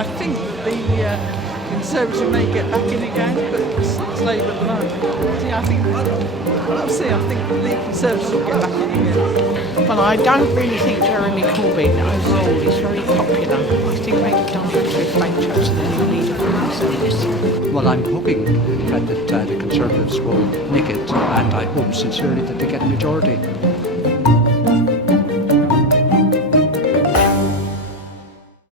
I think the Conservative may get back in again, but it's Labour at the moment. Yeah, I think we'll see. I think the Conservatives will get back in again. Well, I don't really think Jeremy Corbyn overall is very popular. I think maybe Donald Trump may chose the new leader for the Conservatives. Well, I'm hoping that the Conservatives will make it, and I hope sincerely that they get a majority.